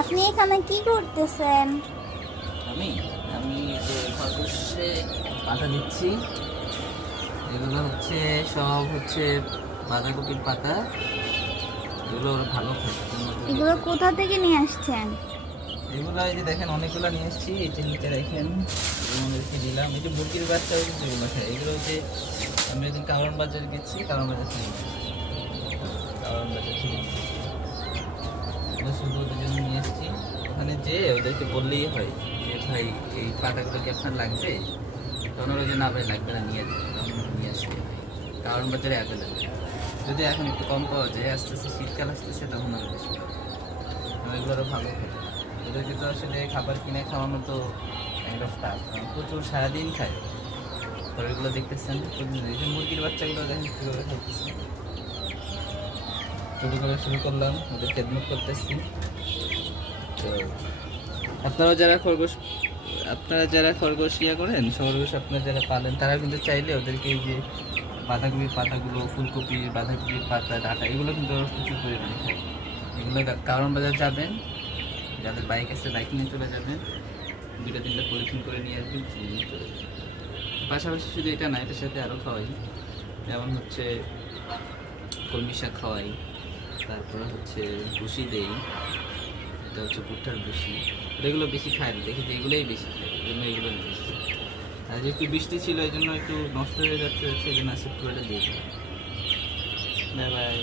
আপনি এখানে কি করতেছেন? আমি আমি যে খরগোশে পাতা দিচ্ছি, এগুলো হচ্ছে সব হচ্ছে বাঁধাকপির পাতা। এগুলো ওরা ভালো খায়, তাদের মধ্যে এগুলো কোথা থেকে নিয়ে আসছেন? এগুলো এই যে দেখেন অনেকগুলো নিয়ে এসেছি। এই যে নিচে দেখেন এগুলোকে দিলাম। এই যে মুরগির বাচ্চাও কিন্তু এগুলো খায়। এগুলো হচ্ছে আমি একদিন কারণ বাজার গেছি, কারণ বাজার থেকে নিয়ে এসেছি। কারণ বাজার থেকে নিয়ে এসেছি। এগুলো শুধু ওদের জন্য নিয়ে এসেছি। ওখানে যে ওদেরকে বললেই হয় যে ভাই এই পাতাগুলো কি আপনার লাগবে, তখন ওরা যে না ভাই লাগবে না, নিয়ে যাবে, তখন নিয়ে আসবে। কারণ বাজারে অ্যাভেলেবেল, যদি এখন একটু কম পাওয়া যায়, আস্তে আস্তে শীতকাল আসতেছে তখন আরও বেশি পাওয়া যায়। এগুলো আরও ভালো খায়। ওদেরকে তো আসলে খাবার কিনে খাওয়ানো তো কাইন্ড অফ টাফ, কারণ প্রচুর সারাদিন খায়। পরে এগুলো দেখতেছেন এই যে মুরগির বাচ্চাগুলো দেখেন কীভাবে খাইতেছে। ছোটো করে শুরু করলাম, ওদের খেদমত করতেছি। তো আপনারা যারা খরগোশ ইয়ে করেন, খরগোশ আপনারা যারা পালেন, তারা কিন্তু চাইলে ওদেরকে এই যে বাঁধাকপির পাতাগুলো, ফুলকপির বাঁধাকপির পাতা, ডাঁটা, এগুলো কিন্তু ওরা প্রচুর পরিমাণে খায়। এগুলো কারণ বাজার যাবেন, যাদের বাইক আছে বাইক নিয়ে চলে যাবেন, 2-3টা পলিথিন করে নিয়ে আসবেন, নিয়ে চলে যাবেন। পাশাপাশি শুধু এটা না, এটার সাথে আরও খাওয়াই, যেমন হচ্ছে কলমি শাক খাওয়াই, তারপরে হচ্ছে ভুসি দেই, এটা হচ্ছে ভুট্টার ভুসি। এগুলো বেশি খায় না, দেখি যে এগুলোই বেশি খায়, এই জন্য এগুলো নিয়ে এসেছি। আর যেহেতু বৃষ্টি ছিল এই জন্য একটু নষ্ট হয়ে যাচ্ছে, সেই জন্য অ্যাসেপ্ট করে দিয়ে দিই। Bye bye.